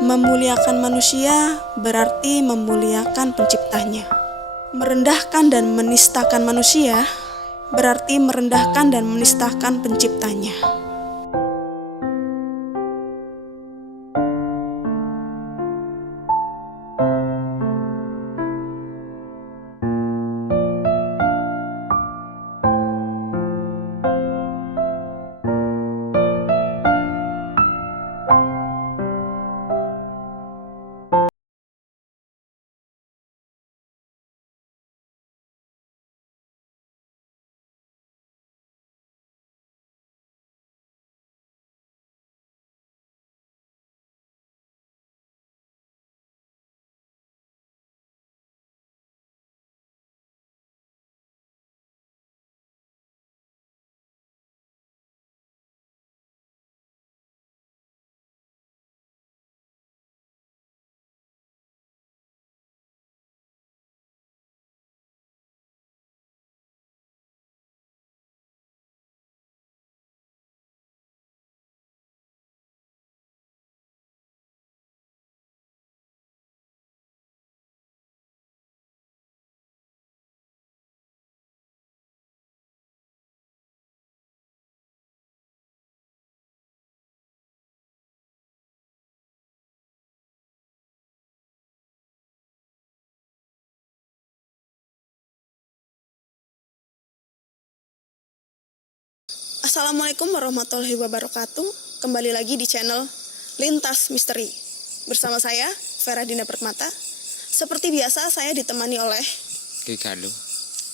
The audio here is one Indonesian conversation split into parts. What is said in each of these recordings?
Memuliakan manusia berarti memuliakan penciptanya. Merendahkan dan menistakan manusia berarti merendahkan dan menistakan penciptanya. Assalamualaikum warahmatullahi wabarakatuh. Kembali lagi di channel Lintas Misteri. Bersama saya, Vera Dina Permata. Seperti biasa, saya ditemani oleh Kikalu.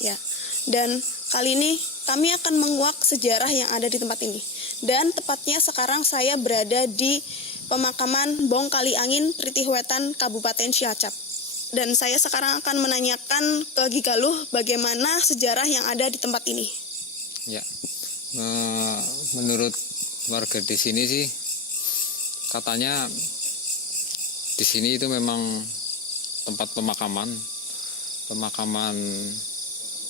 Ya. Dan kali ini kami akan menguak sejarah yang ada di tempat ini. Dan tepatnya sekarang saya berada di pemakaman Bong Kali Angin, Tritiwetan, Kabupaten Cilacap. Dan saya sekarang akan menanyakan ke Gigaluh bagaimana sejarah yang ada di tempat ini. Ya, menurut warga di sini sih katanya di sini itu memang tempat pemakaman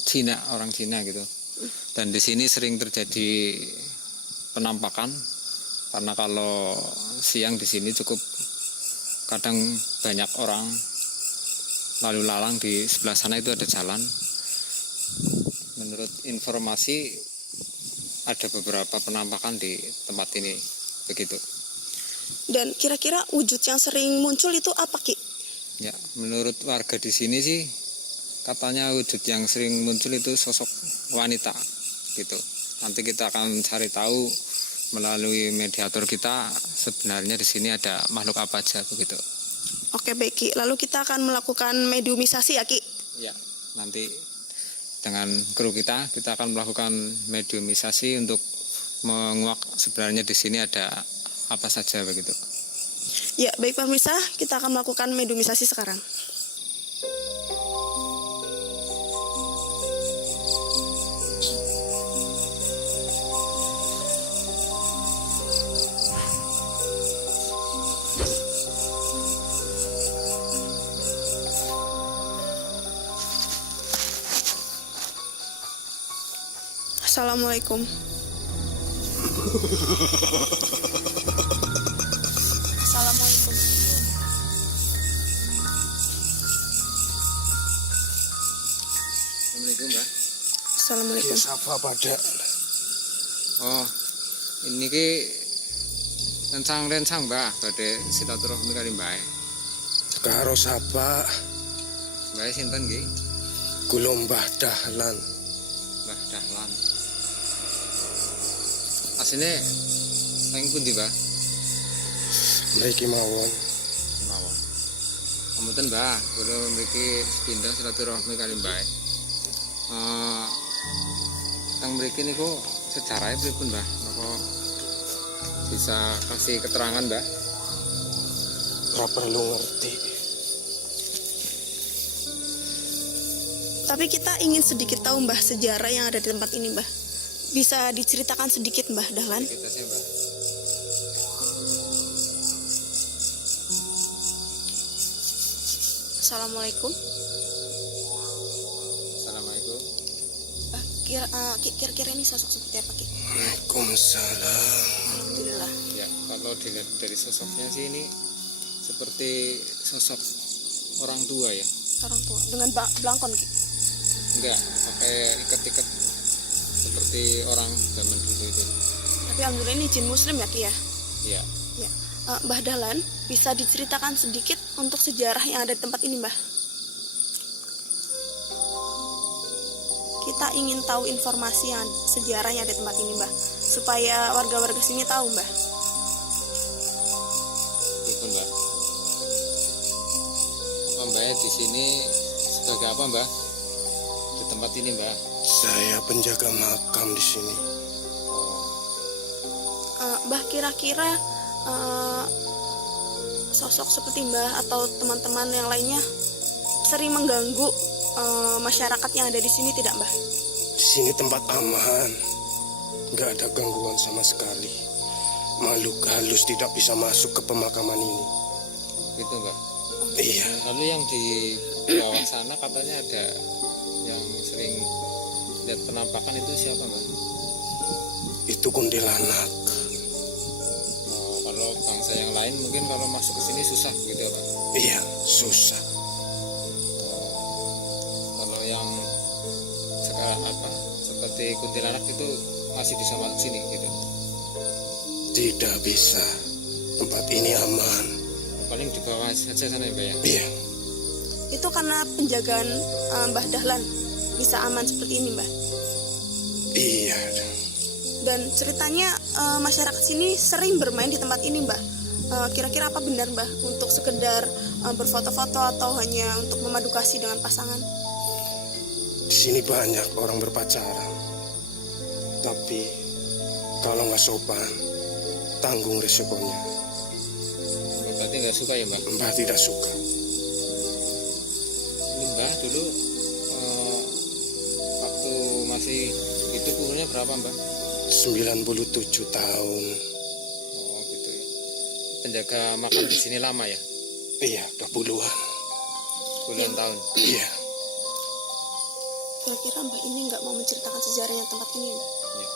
Cina, orang Cina gitu. Dan di sini sering terjadi penampakan karena kalau siang di sini cukup kadang banyak orang lalu lalang. Di sebelah sana itu ada jalan. Menurut informasi ada beberapa penampakan di tempat ini, begitu. Dan kira-kira wujud yang sering muncul itu apa, Ki? Ya, menurut warga di sini sih katanya wujud yang sering muncul itu sosok wanita, gitu. Nanti kita akan cari tahu melalui mediator kita sebenarnya di sini ada makhluk apa aja, begitu. Oke, baik, Ki. Lalu kita akan melakukan mediumisasi ya, Ki? Ya, nanti dengan kru kita akan melakukan mediumisasi untuk menguak sebenarnya di sini ada apa saja, begitu. Ya, baik pemirsa, kita akan melakukan mediumisasi sekarang. Assalamualaikum. Assalamualaikum. Assalamualaikum, Mbak. Assalamualaikum. Sapa pada? Oh, ini ki rencang Mbak, badhe silaturahmi kali Mbak. Karo sapa? Mbak sinten nggih? Kula Mbah Dahlan. Mbah Dahlan. Asline teng pundi, Mbak? Mriki mawon. Mawon. Amunten, Mbak, kula mriki pindah silaturahmi kali Mbak. Teng mriki niku sejarahnya pripun, Mbah? Napa bisa kasih keterangan, Mbah? Ora perlu ngerti. Tapi kita ingin sedikit tahu, Mbah, sejarah yang ada di tempat ini, Mbah. Bisa diceritakan sedikit, Mbah Dahlan? Kita sih, Mbak. Assalamualaikum. Assalamualaikum. Kira-kira ini sosok seperti apa, Ki? Waalaikumsalam. Alhamdulillah. Ya, kalau dilihat dari sosoknya sih ini seperti sosok orang tua ya. Orang tua dengan belangkon Ki. Enggak, pakai ikat-ikat seperti orang zaman dulu itu. Tapi alhamdulillah ini jin muslim ya Ki ya. Iya. Ya. Mbah Dahlan, bisa diceritakan sedikit untuk sejarah yang ada di tempat ini, Mbah? Kita ingin tahu informasi yang sejarah yang ada di tempat ini, Mbah, supaya warga-warga sini tahu, Mbah. Itu Mbak. Mbak di sini sebagai apa Mbak? Di tempat ini Mbak? Saya penjaga makam di sini. Mbah, kira-kira sosok seperti Mbah atau teman-teman yang lainnya sering mengganggu masyarakat yang ada di sini tidak, Mbah? Di sini tempat aman, nggak ada gangguan sama sekali. Makhluk halus tidak bisa masuk ke pemakaman ini. Gitu Mbak. Iya, Lalu yang di bawah sana katanya ada yang sering lihat penampakan itu siapa Mbak? itu kuntilanak. Oh, kalau bangsa yang lain mungkin kalau masuk ke sini susah gitu ya Pak. Iya, susah. Kalau yang sekarang apa seperti kuntilanak itu masih bisa masuk sini gitu. Tidak bisa. Tempat ini aman. Paling di bawah saja sana ya Pak ya. Iya, Itu karena penjagaan Mbah Dahlan bisa aman seperti ini, Mbah. iya. Dan ceritanya masyarakat sini sering bermain di tempat ini, Mbah. Kira-kira apa benar, Mbah, untuk sekedar berfoto-foto atau hanya untuk memadu kasih dengan pasangan? Di sini banyak orang berpacaran. Tapi kalau nggak sopan, tanggung resikonya. Berarti nggak suka ya Mbak? Mbah tidak suka. Ini Mbak dulu waktu masih hidup umurnya berapa Mbak? 97 tahun. Oh gitu ya. Penjaga makam di sini lama ya? Iya, udah puluhan. Puluhan tahun. Iya. Kira-kira Mbah ini nggak mau menceritakan sejarahnya tempat ini, Mbah? Ya.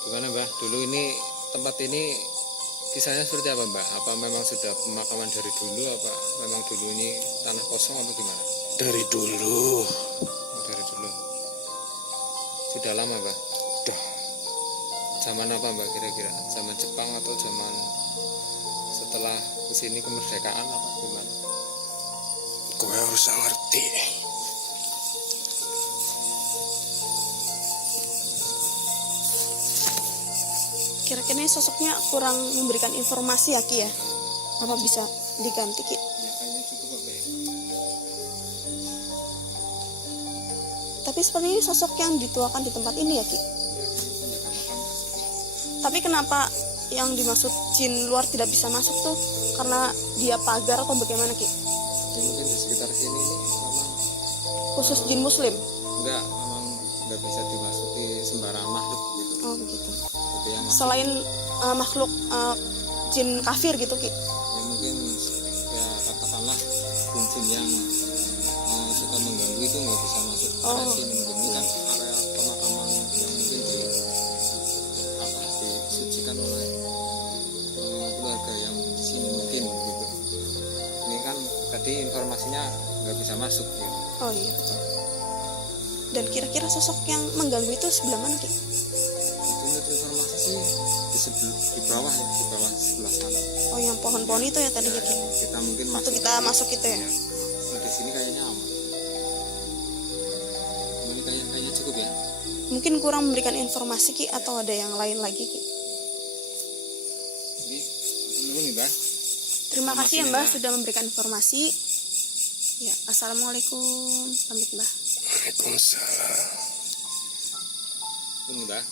Gimana Mbak? Dulu ini tempat ini kisahnya seperti apa Mbak? Apa memang sudah pemakaman dari dulu? Apa memang dulu ini tanah kosong apa gimana? Dari dulu. Oh, dari dulu. Sudah lama Mbak? Udah. Zaman apa Mbak kira-kira? Zaman Jepang atau zaman setelah kesini kemerdekaan apa gimana? Kowe harus ngerti. Kira-kira ini sosoknya kurang memberikan informasi ya, Ki ya? Apa bisa diganti, Ki? Ya kayaknya cukup apa ya? Tapi seperti ini sosok yang dituakan di tempat ini ya, Ki? Tapi kenapa yang dimaksud jin luar tidak bisa masuk tuh? Karena dia pagar atau bagaimana, Ki? Ya, mungkin di sekitar sini ini memang Khusus jin muslim? enggak, memang enggak bisa dimasuki sembarang makhluk gitu. Oh begitu. Tapi yang masuk Selain makhluk jin kafir gitu, Ki? ya mungkin ya katakanlah jin yang suka mengganggu itu nggak bisa masuk Oh. area sini. Ini kan area pemakaman yang mungkin disucikan oleh keluarga yang di sini mungkin gitu. Ini kan tadi informasinya nggak bisa masuk gitu. Oh iya betul. Dan kira-kira sosok yang mengganggu itu sebelah mana, Ki? Menurut informasi sih di bawah ya, di bawah sebelah sana. Oh yang pohon-pohon itu ya tadi ya, Ki? Kita mungkin Waktu masuk kita masuk itu ya? Nah, di sini kayaknya aman. Ini kayaknya cukup ya. Mungkin kurang memberikan informasi, Ki, atau ada yang lain lagi, Ki? Ini menunggu nih Mbak. Terima kasih ya, Informasinya, Mbah, Mbak. sudah memberikan informasi. Ya, assalamualaikum. Pamit, Mbah. Waalaikumsalam. Tunggu Mbak.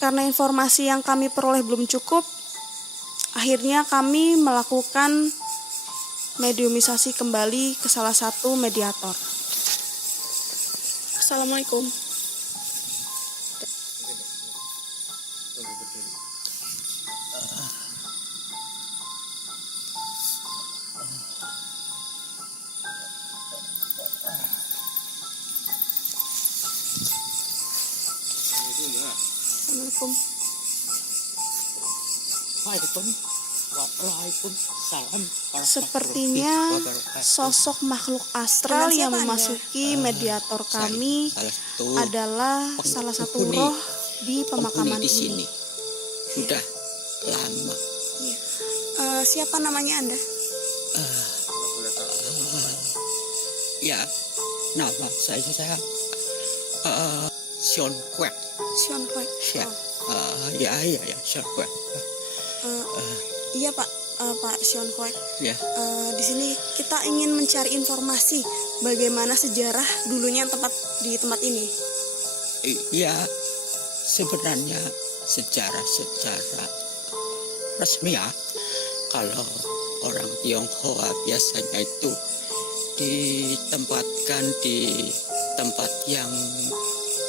Karena informasi yang kami peroleh belum cukup, akhirnya kami melakukan mediumisasi kembali ke salah satu mediator. Assalamualaikum. Tunggu berdiri. Assalamualaikum. Waalaikumsalam. Sepertinya sosok makhluk astral yang memasuki mediator kami adalah salah satu roh di pemakaman di ini. sini. Sudah lama. Siapa namanya Anda? Ya, nama saya Sean Kwek. Sean Kwek. Ya, ya, Sean Kwek. Iya Pak, Pak Sean Kwek. Ya, Di sini kita ingin mencari informasi bagaimana sejarah dulunya tempat ini. iya. Sebenarnya secara resmi ya, kalau orang Tionghoa biasanya itu ditempatkan di tempat yang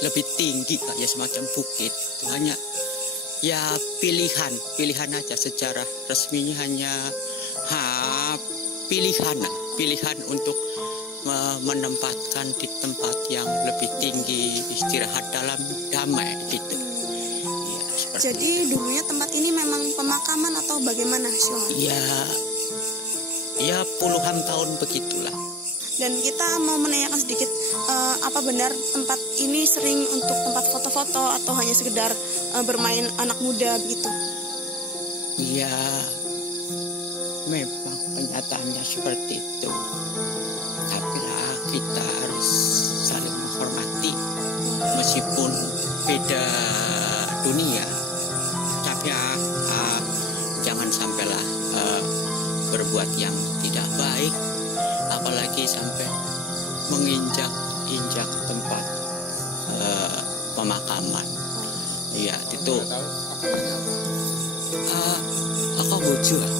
lebih tinggi, kayak semacam bukit. Hanya ya pilihan aja, secara resminya hanya pilihan untuk menempatkan di tempat yang lebih tinggi, istirahat dalam damai gitu. Ya, Jadi dulunya tempat ini memang pemakaman atau bagaimana, Sean? Ya puluhan tahun begitulah. Dan kita mau menanyakan sedikit, apa benar tempat ini sering untuk tempat foto-foto atau hanya sekedar bermain anak muda begitu? Ya memang kenyataannya seperti itu. Tapi lah kita harus saling menghormati meskipun beda dunia. Tapi jangan sampailah berbuat yang tidak baik, apalagi sampai menginjak tempat pemakaman. Iya, itu aku buju ya.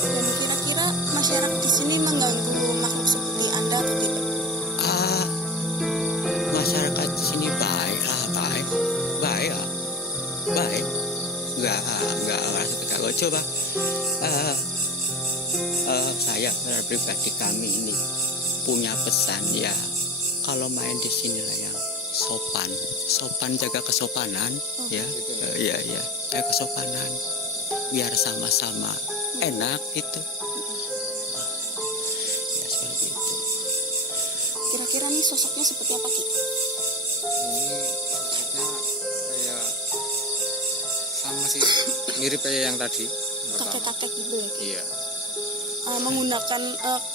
Dan kira-kira masyarakat di sini mengganggu makhluk seperti Anda atau tidak? Masyarakat di sini baik. Nggak merasa terganggu. Coba saya pribadi, kami ini punya pesan ya, kalau main di sini lah yang sopan, jaga kesopanan, ya, jaga kesopanan, biar sama-sama enak gitu. Ya seperti itu. Kira-kira nih sosoknya seperti apa, Ki? Ini maksudnya kayak sama sih, mirip kayak yang tadi. Kakek-kakek gitu ya, Ki? Iya. Menggunakan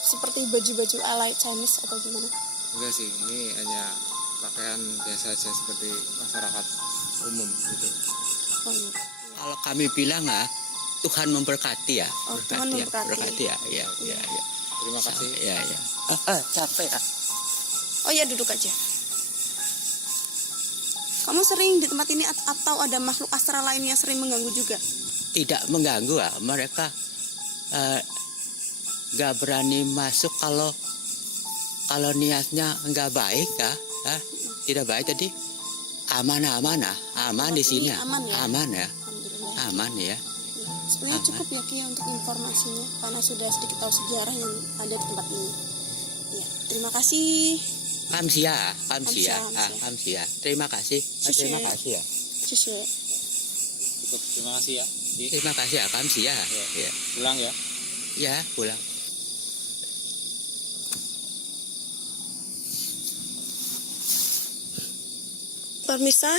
seperti baju-baju ala Chinese atau gimana? Enggak sih, ini hanya pakaian biasa aja seperti masyarakat umum gitu. Oh iya. Kalau kami bilang Tuhan memberkati ya. Oh, Tuhan memberkati. Ya. Terima kasih. Ya. Capek ya. Oh ya, duduk aja. Kamu sering di tempat ini atau ada makhluk astral lain yang sering mengganggu juga? Tidak mengganggu ya. Mereka nggak berani masuk kalau niatnya nggak baik ya. Tidak baik, jadi aman di sini ya. Aman ya? Aman ya. Alhamdulillah. Aman ya. Sebenarnya cukup ya, Ki, untuk informasinya karena sudah sedikit tahu sejarah yang ada di tempat ini. Ya, terima kasih. Kamsia. Kamsia. Terima kasih. Syushe. Terima kasih ya. Syushe. Cukup, terima kasih ya. Terima kasih ya, Kamsia. Ya. Pulang ya. Ya, pulang. Pemirsa,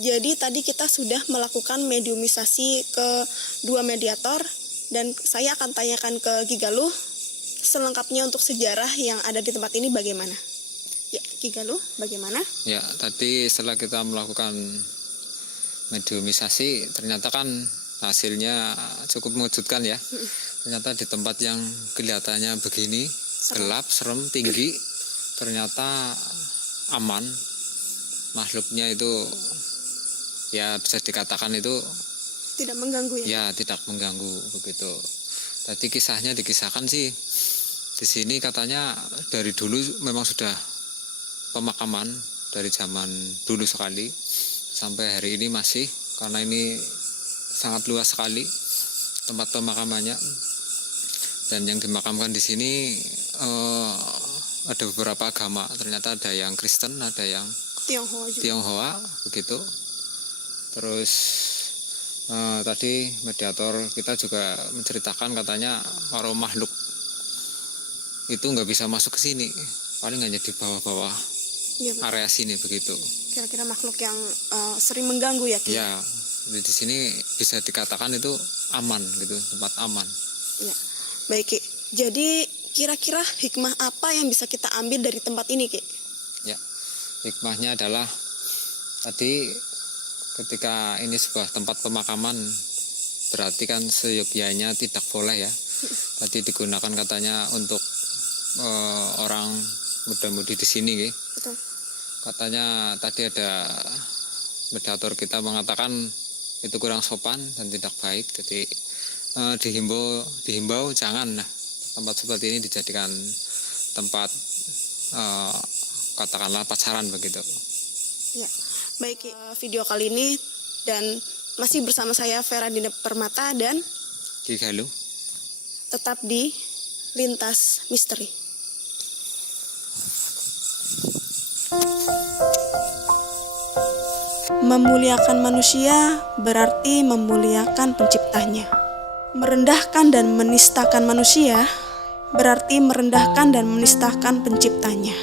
jadi tadi kita sudah melakukan mediumisasi ke 2 mediator dan saya akan tanyakan ke Ki Galuh selengkapnya untuk sejarah yang ada di tempat ini bagaimana. Ya, Ki Galuh, bagaimana? Ya, tadi setelah kita melakukan mediumisasi, ternyata kan hasilnya cukup mengejutkan ya. Ternyata di tempat yang kelihatannya begini, gelap, serem, tinggi, ternyata aman. Makhluknya itu ya bisa dikatakan itu Tidak mengganggu ya? ya tidak mengganggu begitu. Tadi kisahnya dikisahkan sih di sini katanya dari dulu memang sudah pemakaman dari zaman dulu sekali sampai hari ini masih, karena ini sangat luas sekali tempat pemakamannya, dan yang dimakamkan di sini ada beberapa agama, ternyata ada yang Kristen, ada yang Tionghoa juga. Tionghoa begitu. Terus tadi mediator kita juga menceritakan katanya kalau makhluk itu nggak bisa masuk ke sini, paling hanya di bawah-bawah Iya, betul. area sini begitu. Kira-kira makhluk yang sering mengganggu ya, Ki? Ya, di sini bisa dikatakan itu aman gitu, tempat aman. Ya. Baik, Ki. Jadi kira-kira hikmah apa yang bisa kita ambil dari tempat ini, Ki? Ya, hikmahnya adalah tadi ketika ini sebuah tempat pemakaman, berarti kan seyogyanya tidak boleh ya. Tadi digunakan katanya untuk orang muda-mudi di sini, Ki. Betul. Katanya tadi ada mediator kita mengatakan itu kurang sopan dan tidak baik. Jadi dihimbau jangan tempat seperti ini dijadikan tempat katakanlah pacaran begitu. Ya. Baik, Ki. Video kali ini dan masih bersama saya Vera Dina Permata dan Ki Galuh. tetap di Lintas Misteri. Memuliakan manusia berarti memuliakan penciptanya. Merendahkan dan menistakan manusia berarti merendahkan dan menistakan penciptanya.